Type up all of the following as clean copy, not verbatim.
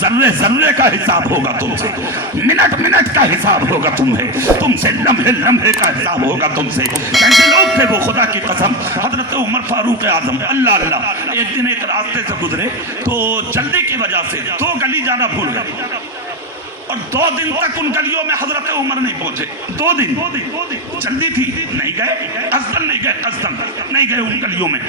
ذرے ذرے کا حساب ہوگا تم سے، منٹ منٹ کا حساب ہوگا تمہیں، تم سے لمحے لمحے کا حساب ہوگا تم سے۔ کیسے لوگ تھے وہ، خدا کی قسم، حضرت عمر فاروق اعظم، اللہ اللہ، ایک دن ایک راستے سے گزرے تو جلدی کی وجہ سے 2 گلی جانا بھول گئے، اور 2 دن تک ان گلیوں میں حضرت عمر نہیں پہنچے۔ 2 دن جلدی تھی، نہیں گئے، قصدن نہیں گئے، قصدن نہیں گئے ان گلیوں میں۔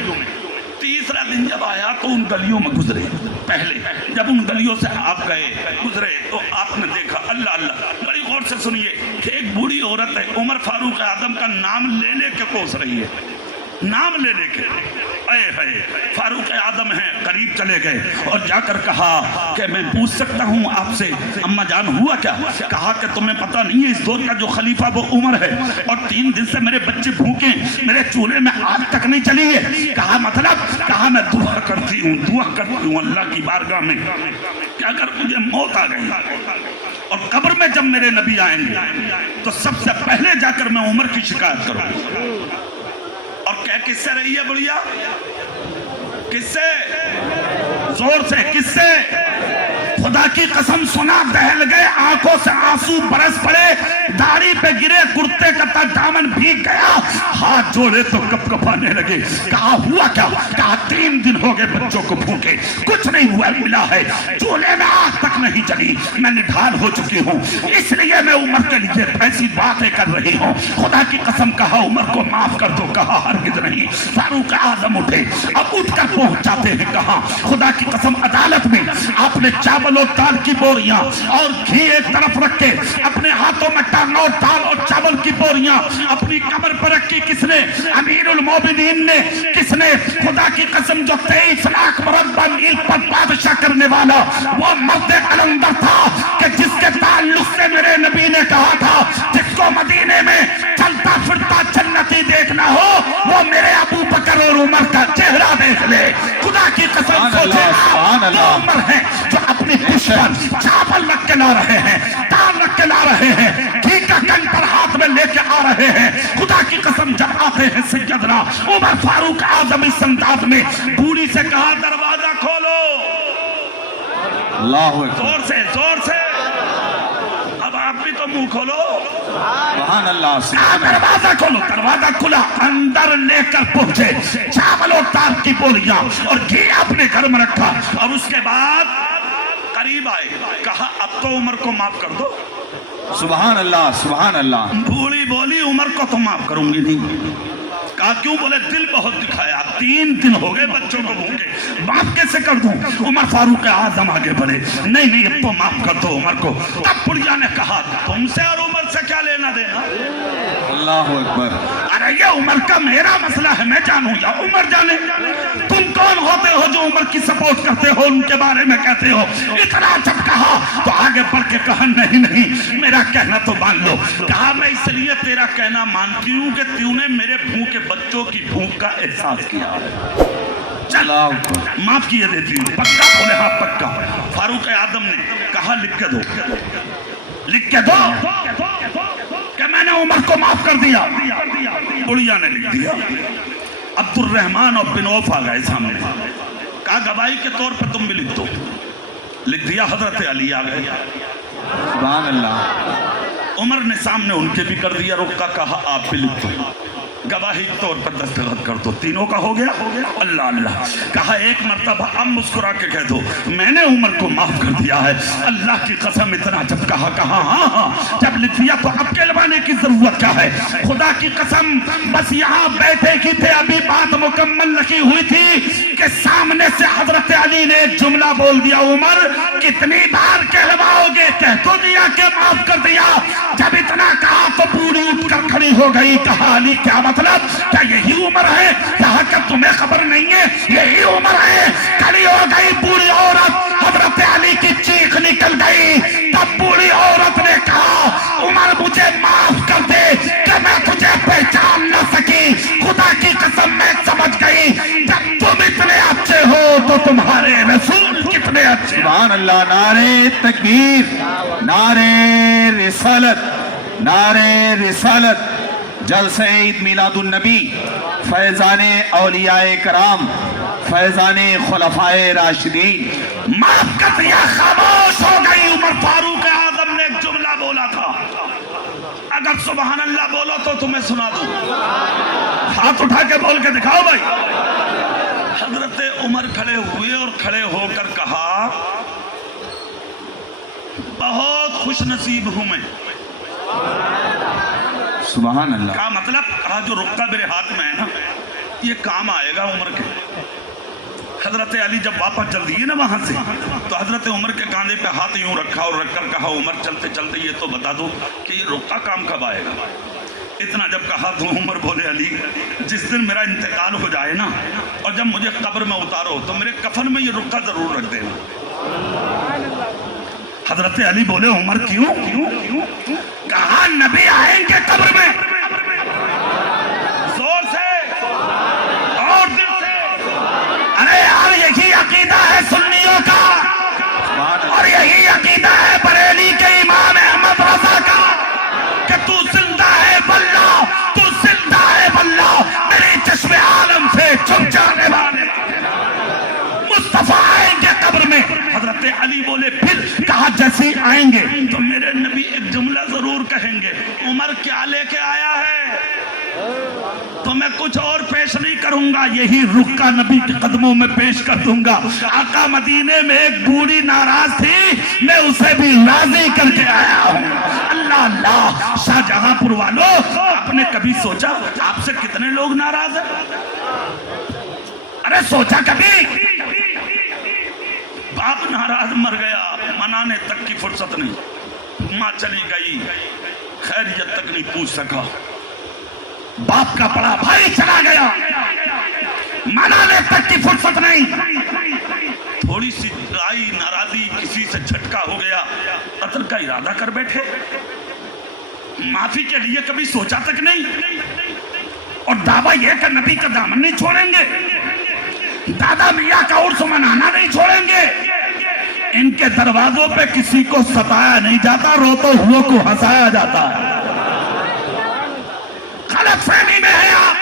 تیسرا دن جب آیا تو ان گلیوں میں گزرے، پہلے جب ان گلیوں سے آپ گئے گزرے تو آپ نے دیکھا، اللہ اللہ، بڑی غور سے سنیے، کہ ایک بوڑھی عورت ہے عمر فاروق اعظم کا نام لے لے کے کوس رہی ہے، نام لے لے کے۔ اے ہے فاروق اعظم ہیں، قریب چلے گئے اور جا کر کہا کہ میں پوچھ سکتا ہوں آپ سے اماں جان ہوا کیا؟ کہا کہ تمہیں پتہ نہیں ہے اس دور کا جو خلیفہ وہ عمر ہے، اور 3 دن سے میرے بچے بھوکے، میرے چولہے میں آگ تک نہیں چلی ہے۔ کہا مطلب؟ کہا میں دعا کرتی ہوں اللہ کی بارگاہ میں کہ اگر مجھے موت آ گئی اور قبر میں جب میرے نبی آئیں گے تو سب سے پہلے جا کر میں عمر کی شکایت کروں۔ اور کہہ کس سے رہی ہے بڑھیا؟ کس سے؟ زور سے، کس سے؟ خدا کی قسم سنا، دہل گئے، آنکھوں سے آنسو برس پڑے، داڑھی پہ گرے، کرتے کا دامن بھیگ گیا، ہاتھ جوڑے تو کپ کپانے لگے۔ کہا ہوا کیا؟ کہا 3 دن ہو گئے بچوں کو بھوکے، کچھ نہیں ہوا، ملا ہے چولہے میں آگ تک نہیں چلی، میں نڈھال ہو چکی ہوں، اس لیے میں عمر کے لیے ایسی باتیں کر رہی ہوں۔ خدا کی قسم کہا عمر کو معاف کر دو، کہا ہرگز نہیں۔ فاروق اعظم اٹھے، اب اٹھ کر پہنچ جاتے ہیں کہاں؟ خدا کی قسم عدالت میں آپ نے چاول اور دال کی بوریاں اور گھی ایک طرف رکھے، اپنے ہاتھوں میں ٹانگ اور دال اور چاول کی بوریاں اپنی کمر پر رکھی، کس نے؟ امیر المومنین نے۔ کس نے؟ خدا کی قسم جو 23 لاکھ مربع میل پر بادشاہ کرنے والا وہ مرد قلندر تھا کہ جس کے تعلق سے میرے نبی نے کہا تھا جس کو مدینے میں چلتا پھرتا جنتی دیکھنا ہو وہ میرے ابو بکر اور عمر کا چہرہ دیکھ لے۔ خدا کی قسم سوچے وہ عمر ہے جو اپنی پشت پر چاول رکھ کے لا رہے ہیں، دال رکھ کے لا رہے ہیں، گھی کا کنکر ہاتھ میں لے کے آ رہے ہیں۔ خدا کی قسم جب آتے ہیں سیدنا عمر فاروق اعظم اس انداز میں، بوڑھی سے کہا دروازہ کھولو، اللہ زور سے زور سے، اب آپ بھی تو منہ کھولو، سبحان اللہ، سبحان اللہ۔ دروازہ کھولو۔ دروازہ کھلا، اندر لے کر پہنچے چاول اور دال کی بوریاں اور گھی اپنے گھر میں رکھا، اور اس کے بعد قریب آئے، کہا اب تو عمر کو معاف کر دو۔ سبحان اللہ، سبحان اللہ۔ بوڑھی بولی عمر کو تو معاف کروں گی نہیں۔ کہا کیوں؟ بولے دل بہت دکھایا، 3 دن ہو گئے بچوں کو بھوکے، معاف کیسے کر دوں؟ عمر فاروق اعظم آگے بڑھے، نہیں نہیں اب تو معاف کر دو عمر کو۔ تب بڑھیا نے کہا تم سے اور عمر سے کیا لینا دینا؟ اللہ اکبر۔ ارے یہ عمر کا میرا مسئلہ ہے، میں جانوں یا عمر جانے؟ تم کون ہوتے ہو جو عمر کی سپورٹ کرتے ہو، ان کے بارے میں کہتے ہو؟ اتنا جب کہا تو آگے بڑھ کے کہا نہیں نہیں میرا کہنا تو مان لو۔ کہا میں اس لیے تیرا کہنا مانتی ہوں کہ تو نے میرے بھوکے بچوں کی بھوک کا احساس کیا ہے، چل معاف کیے دیتی ہوں۔ پکا؟ بولے ہاں پکا۔ فاروق اعظم نے کہا لکھ کے دو، لکھ کے دو کہ میں نے عمر کو معاف کر دیا۔ بڑھیا نے لکھ دیا۔ عبد الرحمن اور بن عوف آ گئے سامنے، کہا گواہی کے طور پر تم بھی لکھ دو۔ لکھ دیا، حضرت علی آ گئے، سبحان اللہ۔ عمر نے سامنے ان کے بھی کر دیا، رکا، کہا آپ بھی لکھ دو، گواہی کے طور پر دستخط کر دو۔ تینوں کا ہو گیا، اللہ اللہ۔ کہا ایک مرتبہ اب مسکرا کے کہہ دو میں نے عمر کو معاف کر دیا ہے۔ اللہ کی قسم اتنا جب کہا ہاں ہاں، جب لکھ دیا تو اب کہلوانے کی ضرورت کیا ہے؟ خدا کی قسم بس یہاں بیٹھے کی تھے، ابھی بات مکمل نہیں ہوئی تھی کہ سامنے سے حضرت علی نے ایک جملہ بول دیا، عمر کتنی بار کہلواؤ گے؟ کہہ تو دیا کہ معاف کر دیا۔ جب اتنا کہا تو بوڑھی اٹھ کر کھڑی ہو گئی، کہا علی کیا مطلب؟ کیا یہی عمر ہے؟ کہا کہ تمہیں خبر نہیں ہے یہی عمر ہے؟ کھڑی ہو گئی بوڑھی عورت، حضرت علی کی چیخ نکل گئی۔ تب بوڑھی عورت نے کہا عمر مجھے معاف کر دے کہ میں تجھے پہچان نہ سکی، خدا کی قسم میں سمجھ گئی جب تم اتنے اچھے ہو تو تمہارے رسول کتنے اچھے۔ سبحان اللہ۔ نعرہ تکبیر، نعرہ رسالت، نعرہ رسالت۔ جلسہ عید میلاد النبی، فیضان اولیاء کرام، فیضان خلفائے راشدین۔ معاف بستیاں خاموش ہو گئی. عمر فاروق اعظم نے ایک جملہ بولا تھا, اگر سبحان اللہ بولو تو تمہیں سنا دوں. ہاتھ اٹھا کے بول کے دکھاؤ بھائی. حضرت عمر کھڑے ہوئے اور کھڑے ہو کر کہا بہت خوش نصیب ہوں میں. سبحان اللہ. کیا مطلب؟ کہا جو رکا میرے ہاتھ میں ہے نا یہ کام آئے گا عمر کے. حضرت علی جب واپس چل دیے نا وہاں سے تو حضرت عمر کے کاندھے پہ ہاتھ یوں رکھا اور رکھ کر کہا عمر چلتے چلتے یہ تو بتا دو کہ یہ رکا کام کب آئے گا. اتنا جب کہا تو عمر بولے علی جس دن میرا انتقال ہو جائے نا اور جب مجھے قبر میں اتارو تو میرے کفن میں یہ رکا ضرور رکھ دینا. حضرت علی بولے عمر کیوں؟ کہا نبی آئیں گے قبر میں. زور سے اور دل سے. ارے یار یہی عقیدہ ہے سنیوں کا اور یہی عقیدہ ہے بریلی کے امام احمد رضا کا کہ تو زندہ ہے واللہ, تو زندہ ہے واللہ, میری چشم عالم سے چھپ جانے والے مصطفیٰ آئیں گے قبر میں. حضرت علی بولے پھر کہا جیسے آئیں گے تو میرے نبی ایک جملہ ضرور کہیں گے. عمر کیا لے کے آیا ہے؟ تو میں کچھ اور پیش نہیں کروں گا, یہی رکا نبی کے قدموں میں پیش کر دوں گا. آقا مدینے میں ایک بوڑھی ناراض تھی, میں اسے بھی راضی کر کے آیا ہوں. اللہ اللہ. شاہ جہاں پور والوں, آپ نے کبھی سوچا آپ سے کتنے لوگ ناراض ہیں؟ ارے سوچا کبھی؟ باپ ناراض مر گیا, منانے تک کی فرصت نہیں. ماں چلی گئی, خیریت تک نہیں پوچھ سکا. باپ کا بڑا بھائی چلا گیا, منانے تک کی فرصت نہیں. تھوڑی سی آئی ناراضی, کسی سے جھٹکا ہو گیا, قتل کا ارادہ کر بیٹھے. معافی کے لیے کبھی سوچا تک نہیں. اور دعویٰ یہ کہ نبی کا دامن نہیں چھوڑیں گے, دادا میاں کا عرس منانا نہیں چھوڑیں گے. ان کے دروازوں پہ کسی کو ستایا نہیں جاتا, روتے ہوئے کو ہنسایا جاتا ہے. غلط فہمی میں ہے آپ,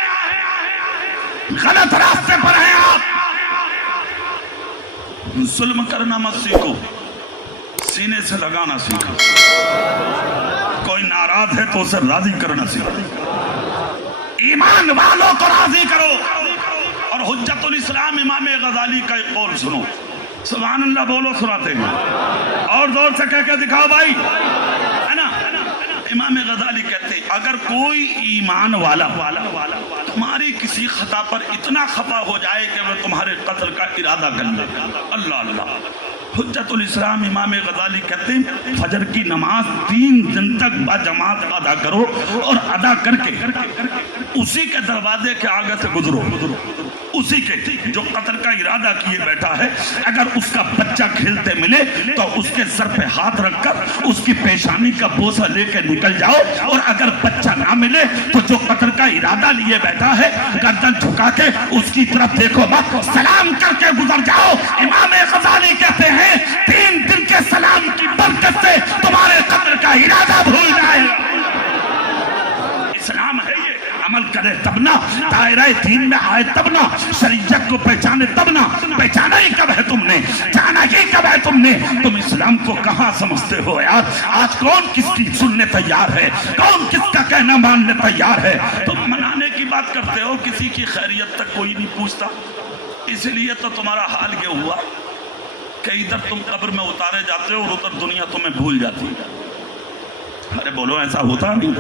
غلط راستے پر ہیں آپ. ظلم کرنا مت سیکھو, سینے سے لگانا سیکھو. کوئی ناراض ہے تو اسے راضی کرنا سیکھو. ایمان والوں کو راضی کرو. اور حجت الاسلام امام غزالی کا ایک قول سنو. سبحان اللہ بولو, سناتے ہیں اور زور سے کہہ کے دکھاؤ بھائی, ہے نا. امام غزالی کہتے ہیں اگر کوئی ایمان والا تمہاری کسی خطا پر اتنا خفا ہو جائے کہ وہ تمہارے قتل کا ارادہ کر لے, اللہ اللہ. حجت الاسلام امام غزالی کہتے ہیں فجر کی نماز 3 دن تک با جماعت ادا کرو اور ادا کر کے اسی کے دروازے کے آگے سے گزرو. اسی کے جو قتل کا ارادہ کیے بیٹھا ہے, اگر اس کا بچہ کھیلتے ملے تو اس کے سر پہ ہاتھ رکھ کر اس کی پیشانی کا بوسہ لے کے نکل جاؤ. اور اگر بچہ نہ ملے تو جو قتل کا ارادہ لیے بیٹھا ہے گردن جھکا کے اس کی طرف دیکھو مت, سلام کر کے گزر جاؤ. امام غزالی کہتے ہیں 3 دن کے سلام کی برکت سے تمہارے قتل کا ارادہ بھول جائے. اسلام ہے یہ, عمل کرے تب نہ, دائرہ دین میں آئے تب نہ, شریعت کو پہچانے تب نہ. پہچانا ہی کب ہے تم نے, جانا ہی کب ہے تم نے. تم اسلام کو کہاں سمجھتے ہو یار؟ آج کون کس کی سننے تیار ہے, کون کس کا کہنا ماننے تیار ہے؟ تم منانے کی بات کرتے ہو, کسی کی خیریت تک کوئی نہیں پوچھتا. اس لیے تو تمہارا حال یہ ہوا کہ ادھر تم قبر میں اتارے جاتے ہو اور ادھر دنیا تمہیں بھول جاتی ہے. ارے بولو ایسا ہوتا نہیں؟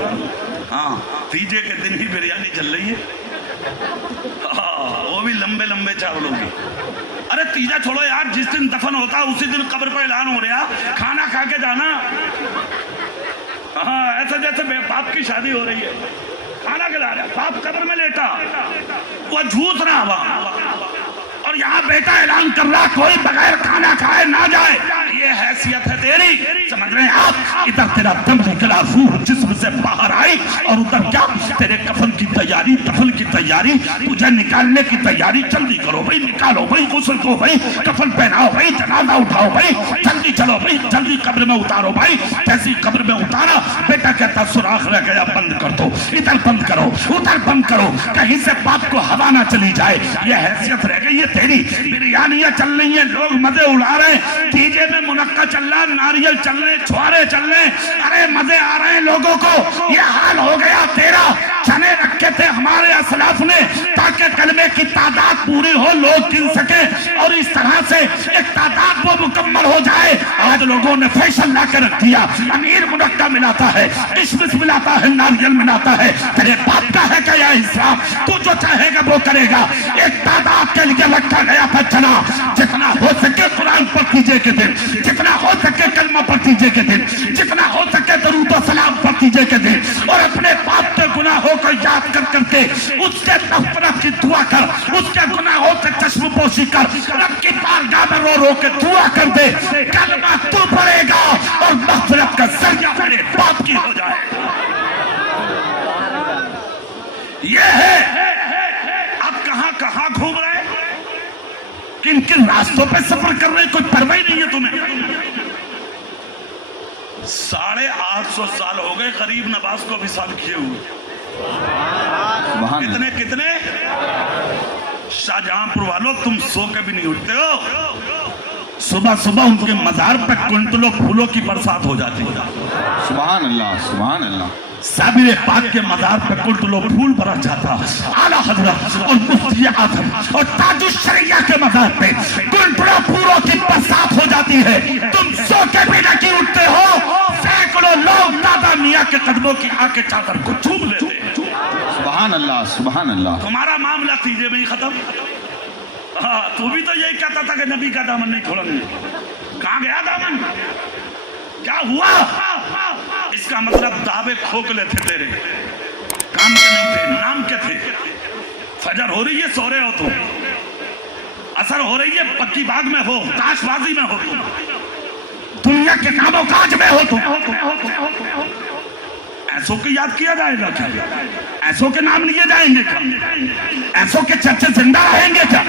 ہاں, تیجے کے دن ہی بریانی چل رہی ہے, وہ بھی لمبے لمبے چاولوں کی. ارے تیجا چھوڑو یار, جس دن دفن ہوتا اسی دن قبر پہ اعلان ہو رہا کھانا کھا کے جانا. ہاں, ایسا جیسے باپ کی شادی ہو رہی ہے, کھانا کھلا رہا, باپ قبر میں لیٹا, وہ جھوٹ رہا ہوا اور یہاں بیٹا اعلان کر رہا کوئی بغیر کھانا کھائے نہ جائے. یہ حیثیت ہے تیری, سمجھ رہے ہیں آپ؟ ادھر تیرا دم نکلا, روح جسم سے باہر آئی, اور ادھر کیا تیرے کفن کی تیاری, کفن کی تیاری, تجھے نکالنے کی تیاری. جلدی کرو بھائی, نکالو بھائی, غسل کو بھائی, کفن پہناؤ بھائی, جنازہ اٹھاؤ بھائی, جلدی چلو بھائی, جلدی قبر میں اتارو بھائی. جیسی قبر میں اتارا, بیٹا کہتا سوراخ رہ گیا, بند کر دو, ادھر بند کرو, ادھر بند کرو, کہیں سے باپ کو ہوا نہ چلی جائے. یہ حیثیت رہ گئی ہے تیری. بریانیاں چل رہی ہیں, لوگ مزے اڑا رہے ہیں, تیجے چل رہا ناریل چل رہے چھوارے چل رہے ارے مزے آ رہے ہیں لوگوں کو یہ حال ہو گیا تیرا چنے رکھے تھے ہمارے اسلاف نے تاکہ کلمے کی تعداد پوری ہو لوگ گن سکے اور اس طرح سے ایک تعداد وہ مکمل ہو جائے آج لوگوں نے فیشن لا کے رکھ دیا امیر منقع ملاتا ہے کشمش ملاتا ہے ناریل ملاتا ہے تیرے باپ کا ہے کہ یا اسلام تو جو چاہے گا وہ کرے گا ایک تعداد کے لیے رکھا گیا تھا چنا جتنا ہو سکے قرآن پڑھ دیجئے کے دن جتنا ہو سکے کلمہ پڑھ دیجئے کے دن جتنا ہو سکے درود و سلام پڑھ دیجئے کے دن اور اپنے باپ کے گناہوں کو یاد کر کر کے اس کے مغفرت کی دعا کر اس کے گناہوں سے چشم پوشی کر رب کی بارگاہ میں رو رو کے دعا کر دے کلمہ تو پڑھے گا اور مغفرت کا ذریعہ میرے باپ کی ہو جائے یہ ہے اب کہاں کہاں گھوم رہے کن کن راستوں پہ سفر کر رہے کوئی پرواہ نہیں ہے تمہیں 850 سال ہو گئے غریب نواز کو وصال کیے ہوئے کتنے شاہجہاں پور والوں تم سو کے بھی نہیں اٹھتے ہو صبح صبح ان کے مزار پہ کنٹلوں پھولوں کی برسات ہو جاتی ہے سبحان اللہ سبحان اللہ صابر پاک کے مزار پہ کنٹلوں پھول برس جاتا اعلیٰ حضرت اور مفتی اعظم اور تاج الشریعہ کے مزار پہ کنٹلوں پھولوں کی برسات ہو جاتی ہے تم سو کے بھی نہیں اٹھتے ہو سینکڑوں لوگ دادا میاں کے قدموں کی آ کے چادر کو چوم لیتے ہیں سبحان اللہ سبحان اللہ تمہارا معاملہ تیجے میں ہی ختم ہاں تو بھی تو یہی کہتا تھا کہ نبی کا دامن نہیں کھولیں گے کہاں گیا دامن کیا ہوا اس کا مطلب دعوے کھوکھلے تھے تیرے کام کے نہیں تھے نام کے تھے فجر ہو رہی ہے سو رہے ہو تم اثر ہو رہی ہے پکی باغ میں ہو تاش بازی میں ہو تم دنیا کے کام و کاج میں ہو تم ایسوں کے یاد کیا جائے گا کیا ایسوں کے نام لیے جائیں گے کیا ایسوں کے چرچے زندہ رہیں گے کیا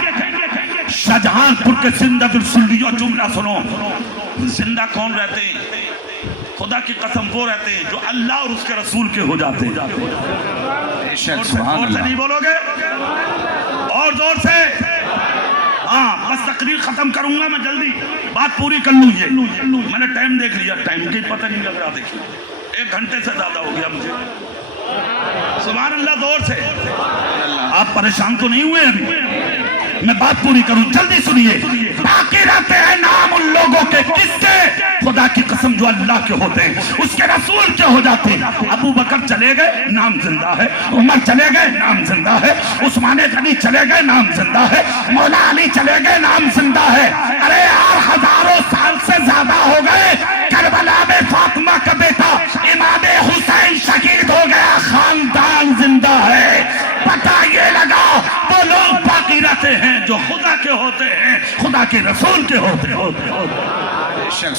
شاہجہاں پور کے زندہ دل سنیو جملہ سنو زندہ کون رہتے ہیں خدا کی قسم وہ رہتے ہیں جو اللہ اور اس کے رسول کے ہو جاتے ہیں زور سے نہیں بولو گے اور زور سے ہاں بس تقریر ختم کروں گا میں جلدی بات پوری کر لوں یہ میں نے ٹائم دیکھ لیا ٹائم کی پتہ نہیں لگ رہا دیکھیں 1 گھنٹے سے زیادہ ہو گیا مجھے سبحان اللہ زور سے آپ پریشان تو نہیں ہوئے ابھی میں بات پوری کروں جلدی سنیے باقی رہتے ہیں نام ان لوگوں کے کس کے خدا کی قسم جو اللہ کے ہوتے ہیں اس کے رسول کے ہو جاتے ہیں ابو بکر چلے گئے نام زندہ ہے عمر چلے گئے نام زندہ ہے عثمان غنی چلے گئے نام زندہ ہے مولا علی چلے گئے نام زندہ ہے ارے یار ہزاروں سال سے زیادہ ہو گئے کربلا میں فاطمہ کا بیٹا امام حسین شہید ہو گیا خاندان زندہ ہے پتہ یہ لگا وہ لوگ باقی رہتے ہیں جو خدا کے ہوتے ہیں خدا کے رسول کے ہوتے ہیں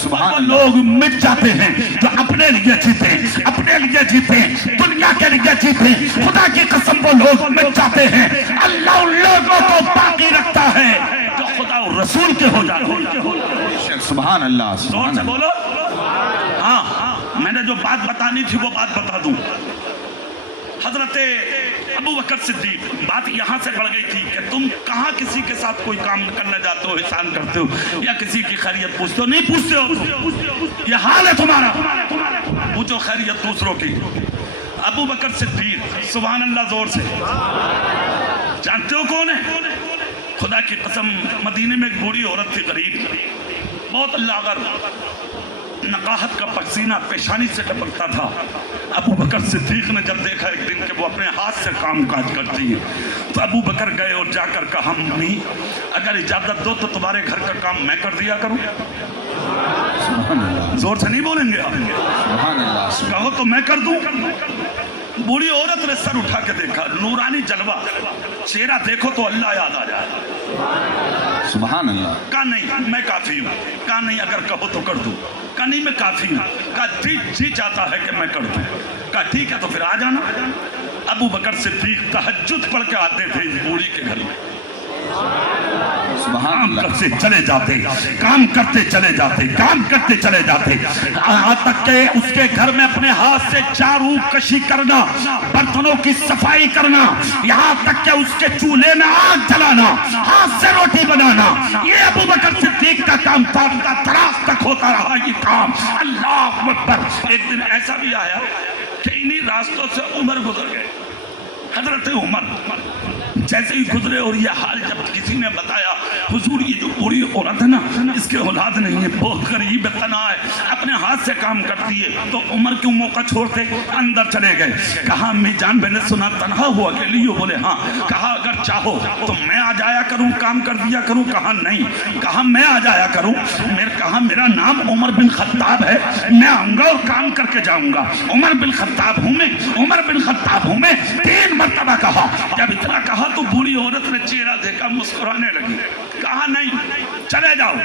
وہ لوگ مٹ جاتے ہیں جو اپنے لیے جیتے اپنے لیے جیتے دنیا کے لیے جیتے خدا کی قسم وہ لوگ مٹ جاتے ہیں اللہ ان لوگوں کو باقی رکھتا ہے جو خدا اور رسول کے ہو جاتے ہیں سبحان اللہ زور سے بولو ہاں میں نے جو بات بتانی تھی وہ بات بتا دوں حضرت ابو بکر صدیق بات یہاں سے بڑھ گئی تھی کہ تم کہاں کسی کے ساتھ کوئی کام کرنے جاتے ہو احسان کرتے ہو یا کسی کی خیریت پوچھتے ہو نہیں پوچھتے ہو یہ حال ہے تمہارا پوچھو خیریت دوسروں کی ابو بکر صدیق سبحان اللہ زور سے جانتے ہو کون ہے خدا کی قسم مدینے میں ایک بوڑھی عورت تھی غریب بہت لاغر نقاہت کا پسینہ پیشانی سے ٹپکتا تھا ابو بکر صدیق نے جب دیکھا ایک دن کہ وہ اپنے ہاتھ سے کام کاج کرتی ہے تو ابو بکر گئے اور جا کر کہا امی اگر اجازت دو تو تمہارے گھر کا کام میں کر دیا کروں زور سے نہیں بولیں گے آپ کہو تو میں کر دوں بوڑھی عورت نے سر اٹھا کے دیکھا نورانی جلوہ چہرہ دیکھو تو اللہ یاد آ جائے سبحان اللہ کہا نہیں میں کافی ہوں کہا نہیں اگر کہو تو کر دوں کہا نہیں میں کافی ہوں کہا جی چاہتا ہے کہ میں کر دوں کہا ٹھیک ہے تو پھر آ جانا ابو بکر صدیق تہجد پڑھ کے آتے تھے اس بوڑھی کے گھر میں کام کرتے چلے جاتے کام کرتے چلے جاتے کام کرتے چلے جاتے یہاں تک کہ اس کے گھر میں اپنے ہاتھ سے چاروں کشی کرنا برتنوں کی صفائی کرنا یہاں تک کہ اس کے چولہے میں آگ جلانا ہاتھ سے روٹی بنانا یہ ابو بکر صدیق کا کام تھا تراس تک تک ہوتا رہا یہ کام. اللہ اکبر. ایک دن ایسا بھی آیا کہ انہی راستوں سے عمر گزر گئے. حضرت عمر جیسے ہی گزرے اور یہ حال جب کسی نے بتایا, حضور یہ جو بوڑھی عورت ہے نا, اس کے اولاد نہیں ہے, بہت غریب تنہا ہے, اپنے ہاتھ سے کام کرتی ہے. تو عمر کیوں موقع چھوڑتے, اندر چلے گئے. کہا امی جان میں نے سنا تنہا ہوا کہ لیو, بولے ہاں. کہا اگر چاہو تو میں آ جایا کروں, کام کر دیا کروں. کہا نہیں. کہا میں آ جایا کروں. کہا میرا نام عمر بن خطاب ہے, میں آؤں گا اور کام کر کے جاؤں گا. عمر بن خطاب ہوں میں, عمر بن خطاب ہوں میں. 3 مرتبہ کہا. جب اتنا کہا تو بوڑھی عورت نے چہرہ دیکھا, مسکرانے لگی. کہا نہیں, چلے جاؤ.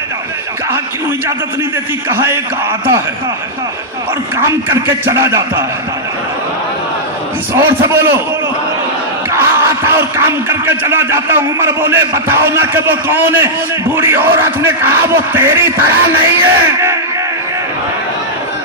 کہا کیوں اجازت نہیں دیتی؟ کہا ایک آتا ہے اور کام کر کے چلا جاتا ہے. زور سے بولو. کہا آتا اور کام کر کے چلا جاتا. عمر بولے بتاؤ نا کہ وہ کون ہے؟ بوڑھی عورت نے کہا وہ تیری طرح نہیں ہے,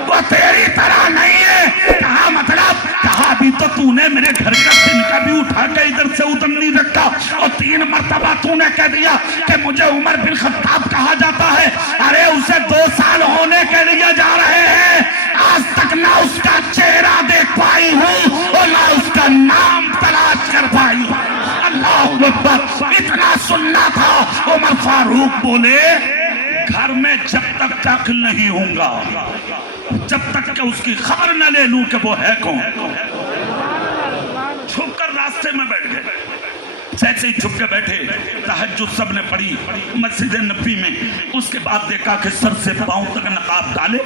وہ تیری طرح نہیں ہے. کہا مطلب؟ کہا ابھی تو نے میرے گھر کا تنکا بھی اٹھا کے ادھر سے ادھر نہیں رکھا, اور 3 مرتبہ تو نے کہہ دیا کہ مجھے عمر بن خطاب کہا جاتا ہے. ارے اسے 2 سال ہونے کے لیے جا رہے ہیں, آج تک نہ اس کا چہرہ دیکھ پائی ہوں اور نہ اس کا نام تلاش کر پائی ہوں. اللہ اکبر. اتنا سننا تھا. عمر فاروق بولے گھر میں جب تک داخل نہیں ہوں گا, جب تک کہ اس کی خبر نہ لے لوں کہ وہ ہے کون. چھپ کر راستے میں بیٹھ گئے. جیسے ہی چھپ کے بیٹھے, تہجد سب نے پڑھی مسجد نبی میں. اس کے بعد دیکھا کہ سر سے پاؤں تک نقاب ڈالے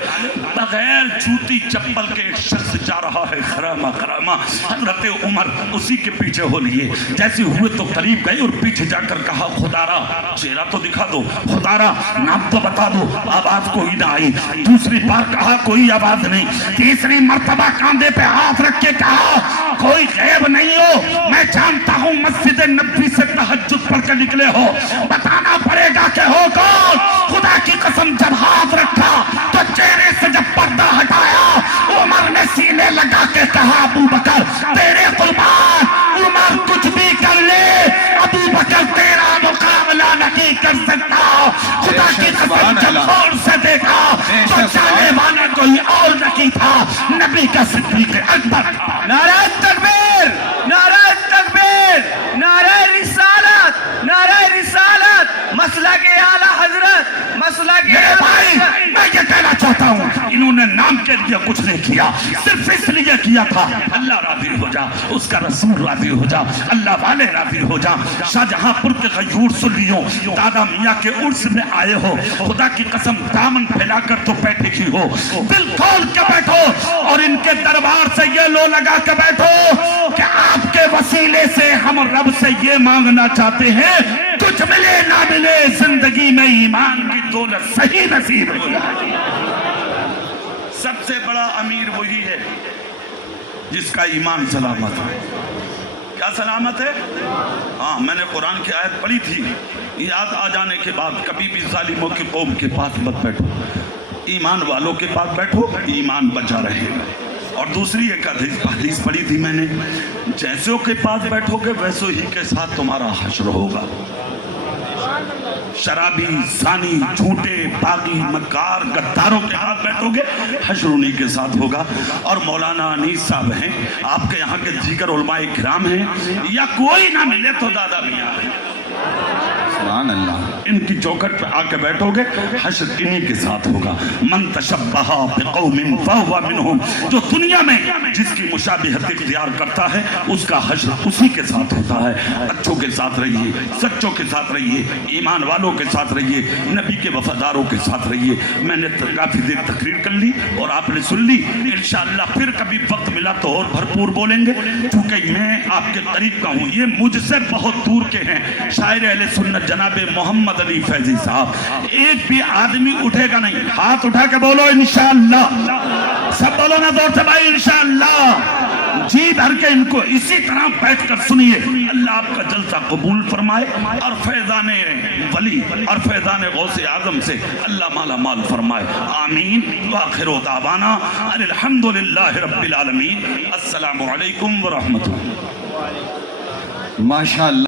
بغیر جوتی چپل کے ایک شخص جا رہا ہے, خرامہ خرامہ. حضرت عمر اسی کے پیچھے ہو لیے. جیسے ہوئے تو قریب گئے اور پیچھے جا کر کہا خدا را چہرہ تو دکھا دو, خدا را نام تو بتا دو. آواز کوئی نہ آئی. دوسری بار کہا کوئی آواز نہیں. تیسری مرتبہ کاندھے پہ ہاتھ رکھ کے کہا کوئی غیب نہیں ہو, میں جانتا ہوں مسجد نبی سے تہجد پڑھ کے نکلے ہو, بتانا پڑے گا کہ ہو کون. خدا کی قسم جب ہاتھ رکھا تو چہرے سے جب پردہ ہٹایا, عمر نے سینے لگا کے کہا ابو بکر تیرے قربان, عمر کچھ بھی کر لے ابو بکر تیرا مقابلہ نہیں کر سکتا. خدا کی قسم جب غور سے دیکھا تو جانے والا کوئی اور نہیں تھا, نبی کا صدیق اکبر تھا. نعرہ تکبیر, نعرہ تکبیر, نعرہ رسالت, نعرہ رسالت, مسلک اعلی حضرت, مسلک میرے بھائی میں یہ کہنا چاہتا ہوں, انہوں نے نام کے لیے کچھ نہیں کیا, صرف اس لیے کیا تھا اللہ راضی ہو جا, اس کا رسول راضی ہو جا, اللہ والے راضی ہو جا. شاہجہاں پور کے غیور سلیوں دادا میاں کے عرس میں آئے ہو, خدا کی قسم دامن پھیلا کر تو بیٹھے کی ہو, دل کھول کے بیٹھو اور ان کے دربار سے یہ لو لگا کے بیٹھو کہ آپ کے وسیلے سے ہم رب سے یہ مانگنا چاہتے ہیں, کچھ ملے نہ ملے زندگی میں ایمان کی دولت صحیح نصیب ہو جائے. سب سے بڑا امیر وہی ہے جس کا ایمان سلامت ہے. کیا سلامت ہے؟ ہاں, میں نے قرآن کی آیت پڑھی تھی, یاد آ جانے کے بعد کبھی بھی ظالموں کی قوم کے پاس مت بیٹھو, ایمان والوں کے پاس بیٹھو, ایمان بچا رہے گا. اور دوسری ایک حدیث پڑھی تھی میں نے, جیسوں کے پاس بیٹھو گے ویسو ہی کے ساتھ تمہارا حشر ہوگا. شرابی, زانی, جھوٹے, باغی, مکار, غداروں کے ہاتھ بیٹھو گے حشر انہی کے ساتھ ہوگا. اور مولانا انیس صاحب ہیں, آپ کے یہاں کے دیگر علماء کرام ہیں, یا کوئی نہ ملے تو دادا میاں ہیں, سبحان اللہ, ان کی چوکھٹ پہ آ کے بیٹھو گے حشر انہی کے ساتھ ہوگا. من تشبہ بقوم فہو منہم, جو دنیا میں جس کی مشابہت اختیار کرتا ہے اس کا حشر اسی کے ساتھ ہوتا ہے. اچھوں کے ساتھ رہیے, سچوں کے ساتھ رہیے, ایمان والوں کے ساتھ رہیے, نبی کے وفاداروں کے ساتھ رہیے. میں نے کافی دیر تقریر کر لی اور آپ نے سن لی, انشاءاللہ پھر کبھی وقت ملا تو اور بھرپور بولیں گے, کیونکہ میں آپ کے قریب کا ہوں, یہ مجھ سے بہت دور کے ہیں. شاعر اہل سنت جناب محمد علی فیضی صاحب, ایک بھی آدمی اٹھے گا نہیں, ہاتھ اٹھا کے بولو انشاءاللہ, سب بولو نا زور سے بھائی انشاءاللہ, جی بھر کے ان کو اسی طرح بیٹھ کر سنیے. اللہ آپ کا جلسہ قبول فرمائے اور فیضان ولی اور فیضان غوث اعظم سے اللہ مالا مال فرمائے, آمین. وآخر دعوانا ان الحمدللہ رب العالمین. السلام علیکم ورحمۃ اللہ. ماشاءاللہ.